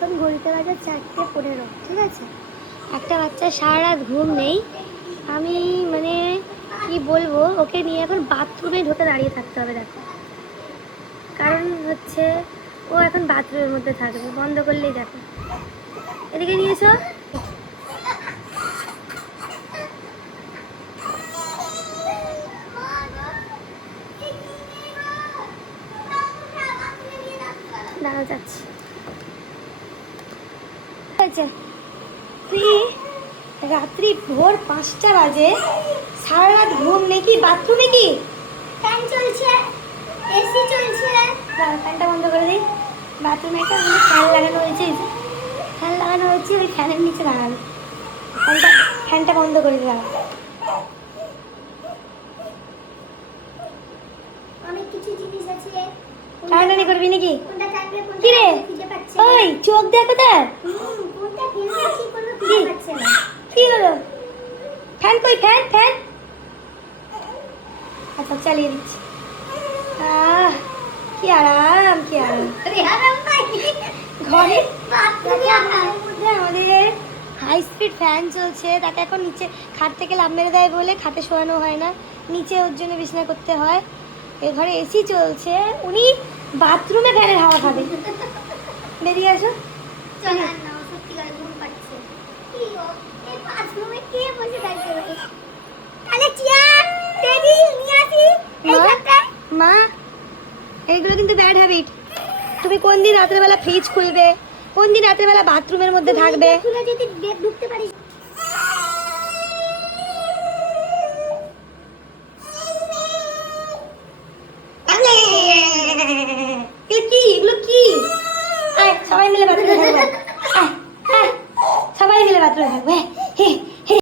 এখন ঘড়িতে বাজে 4:15, ঠিক আছে? একটা বাচ্চা সারা রাত ঘুম নেই। আমি মানে কি বলবো, ওকে নিয়ে এখন বাথরুমে ঢোকে দাঁড়িয়ে থাকতে হবে। দেখো, কারণ হচ্ছে ও এখন বাথরুমের মধ্যে থাকবে, বন্ধ করলেই। দেখো, এদিকে নিয়ে এসো। দাঁড়া যাচ্ছি। তুই রাত্রি ভোর 5টা বাজে, সারা রাত ঘুম নেই, কি বাথরুমে কি ফ্যান চলছে, এসি চলছে? ফ্যানটা বন্ধ করে দিই। বাথরুমে একটা ফ্যান লাগানো হয়েছে, ফ্যান লাগানো হয়েছে, ওই ফ্যানের নিচে দাঁড়াবে। ফ্যানটা বন্ধ করে দিই। অনেক কিছু জিনিস আছে, টানাটানি করবি নাকি? কি রে, ওই চোখ দেখো তার। কি হলো? ফ্যান কই? ফ্যান ফ্যান আচ্ছা, চালিয়ে দিচ্ছি। কি আরাম, কি আরাম। ঘরে আমাদের হাই স্পিড ফ্যান চলছে, তাকে এখন নিচে খাট থেকে লাফ মেরে দেয় বলে খাটে শোয়ানো হয় না, নিচে ওর জন্য বিছানা করতে হয়। এ ঘরে এসি চলছে, উনি বাথরুমে ফ্যানের হাওয়া খাবে। বেরিয়ে আসো। মা, এইগুলো কিন্তু ব্যাড হ্যাবিট। তুমি কোন দিন রাতের বেলা ফ্রিজ খুলবে, কোন দিন রাতের বেলা বাথরুমের মধ্যে থাকবে? যদি ঢুকতে পারিস। কি এগুলো কি? সবাই মিলে বাথরুমে থাকবো, সবাই মিলে বাথরুমে থাকবে।